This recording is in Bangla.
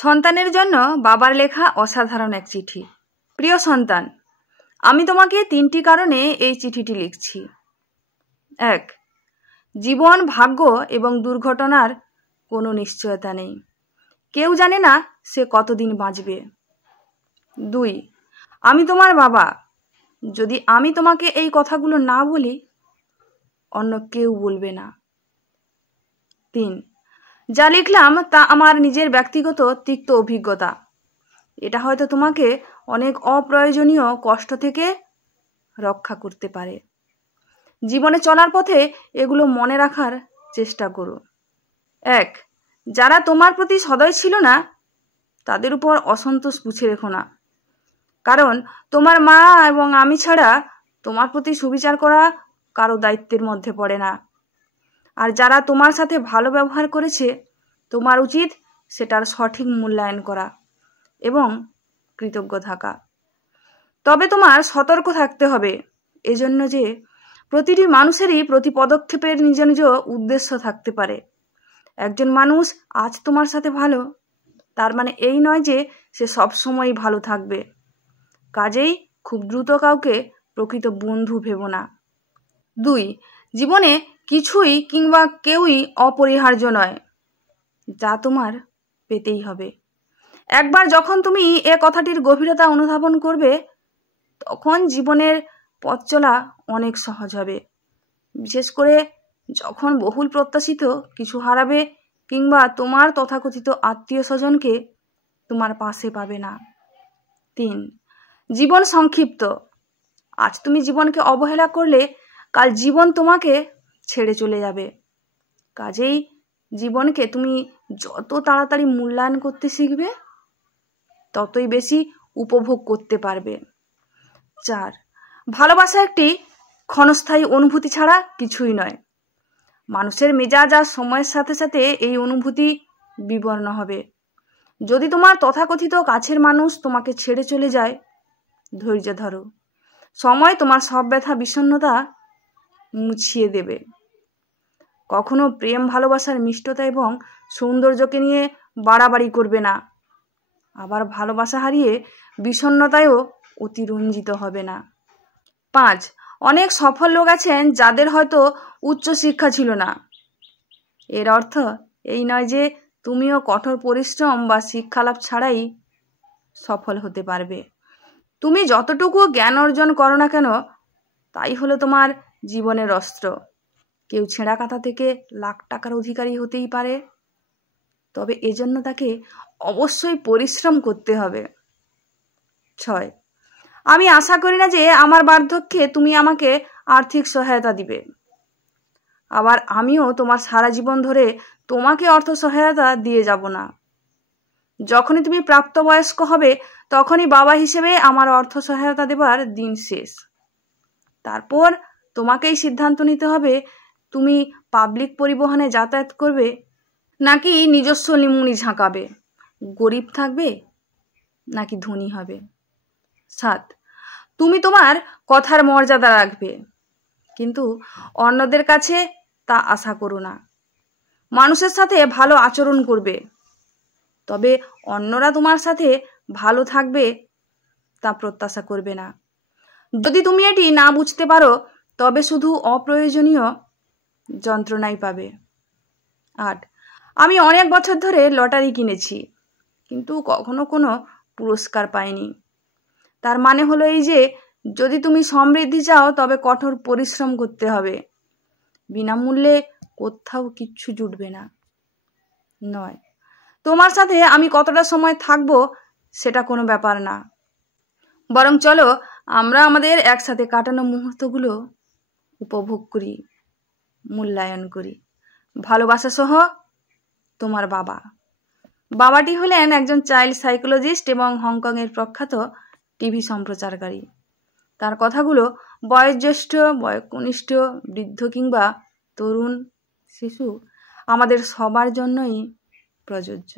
সন্তানের জন্য বাবার লেখা অসাধারণ এক চিঠি। প্রিয় সন্তান, আমি তোমাকে 3টি কারণে এই চিঠিটি লিখছি। 1. জীবন, ভাগ্য এবং দুর্ঘটনার কোনো নিশ্চয়তা নেই। কেউ জানে না সে কতদিন বাঁচবে। 2. আমি তোমার বাবা। যদি আমি তোমাকে এই কথাগুলো না বলি, অন্য কেউ বলবে না। 3. যা লিখলাম তা আমার নিজের ব্যক্তিগত তিক্ত অভিজ্ঞতা। এটা হয়তো তোমাকে অনেক অপ্রয়োজনীয় কষ্ট থেকে রক্ষা করতে পারে। জীবনে চলার পথে এগুলো মনে রাখার চেষ্টা করো। 1. যারা তোমার প্রতি সদয় ছিল না, তাদের উপর অসন্তোষ পুষে রেখো না। কারণ তোমার মা এবং আমি ছাড়া তোমার প্রতি সুবিচার করা কারো দায়িত্বের মধ্যে পড়ে না। আর যারা তোমার সাথে ভালো ব্যবহার করেছে, তোমার উচিত সেটার সঠিক মূল্যায়ন করা এবং কৃতজ্ঞ থাকা। তবে তোমার সতর্ক থাকতে হবে, এজন্য যে প্রতিটি মানুষেরই প্রতি পদক্ষেপের নিজ নিজ উদ্দেশ্য থাকতে পারে। একজন মানুষ আজ তোমার সাথে ভালো, তার মানে এই নয় যে সে সবসময় ভালো থাকবে। কাজেই খুব দ্রুত কাউকে প্রকৃত বন্ধু ভেবো না। 2. জীবনে কিছুই কিংবা কেউই অপরিহার্য নয়, যা তোমার পেতেই হবে। একবার যখন তুমি এ কথাটির গভীরতা অনুধাবন করবে, তখন জীবনের পথ চলা অনেক সহজ হবে। বিশেষ করে যখন বহুল প্রত্যাশিত কিছু হারাবে কিংবা তোমার তথাকথিত আত্মীয় স্বজনকে তোমার পাশে পাবে না। 3. জীবন সংক্ষিপ্ত। আজ তুমি জীবনকে অবহেলা করলে কাল জীবন তোমাকে ছেড়ে চলে যাবে। কাজেই জীবনকে তুমি যত তাড়াতাড়ি মূল্যায়ন করতে শিখবে, ততই বেশি উপভোগ করতে পারবে। 4. ভালোবাসা একটি ক্ষণস্থায়ী অনুভূতি ছাড়া কিছুই নয়। মানুষের মেজাজ আর সময়ের সাথে সাথে এই অনুভূতি বিবর্ণ হবে। যদি তোমার তথাকথিত কাছের মানুষ তোমাকে ছেড়ে চলে যায়, ধৈর্য ধরো। সময় তোমার সব ব্যথা বিষণ্ণতা মুছিয়ে দেবে। কখনো প্রেম ভালোবাসার মিষ্টতা এবং সৌন্দর্যকে নিয়ে বাড়াবাড়ি করবে না। আবার ভালোবাসা হারিয়ে বিষণ্ণতায়ও অতিরঞ্জিত হবে না। 5. অনেক সফল লোক আছেন যাদের হয়তো উচ্চশিক্ষা ছিল না। এর অর্থ এই নয় যে তুমিও কঠোর পরিশ্রম বা শিক্ষালাভ ছাড়াই সফল হতে পারবে। তুমি যতটুকু জ্ঞান অর্জন করো না কেন, তাই হলো তোমার জীবনের অস্ত্র। কেউ ছেঁড়া কাঁথা থেকে লাখ টাকার অধিকারী হতেই পারে, তবে এজন্য তাকে অবশ্যই পরিশ্রম করতে হবে। 6. আমি আশা করি না যে আমার বার্ধক্যে তুমি আমাকে আর্থিক সহায়তা দিবে। আবার আমিও তোমার সারা জীবন ধরে তোমাকে অর্থ সহায়তা দিয়ে যাব না। যখনই তুমি প্রাপ্তবয়স্ক হবে, তখনই বাবা হিসেবে আমার অর্থ সহায়তা দেবার দিন শেষ। তারপর তোমাকেই সিদ্ধান্ত নিতে হবে, তুমি পাবলিক পরিবহনে যাতায়াত করবে নাকি নিজস্ব লিমুনি ঝাঁকাবে, গরিব থাকবে নাকি ধনী হবে। 7. তুমি তোমার কথার মর্যাদা রাখবে, কিন্তু অন্যদের কাছে তা আশা করো না। মানুষের সাথে ভালো আচরণ করবে, তবে অন্যরা তোমার সাথে ভালো থাকবে তা প্রত্যাশা করবে না। যদি তুমি এটি না বুঝতে পারো, তবে শুধু অপ্রয়োজনীয় যন্ত্রণাই পাবে। 8. আমি অনেক বছর ধরে লটারি কিনেছি, কিন্তু কখনো কোনো পুরস্কার পাইনি। তার মানে হলো এই যে যদি তুমি সমৃদ্ধি চাও, তবে কঠোর পরিশ্রম করতে হবে। বিনামূল্যে কোথাও কিচ্ছু জুটবে না। 9. তোমার সাথে আমি কতটা সময় থাকবো সেটা কোনো ব্যাপার না, বরং চলো আমরা আমাদের একসাথে কাটানো মুহূর্তগুলো উপভোগ করি, মূল্যায়ন করি। ভালোবাসা সহ, তোমার বাবা। বাবাটি হলেন একজন চাইল্ড সাইকোলজিস্ট এবং হংকংয়ের প্রখ্যাত টিভি সম্প্রচারকারী। তার কথাগুলো বয়োজ্যেষ্ঠ, বয়কনিষ্ঠ, বৃদ্ধ কিংবা তরুণ, শিশু, আমাদের সবার জন্যই প্রযোজ্য।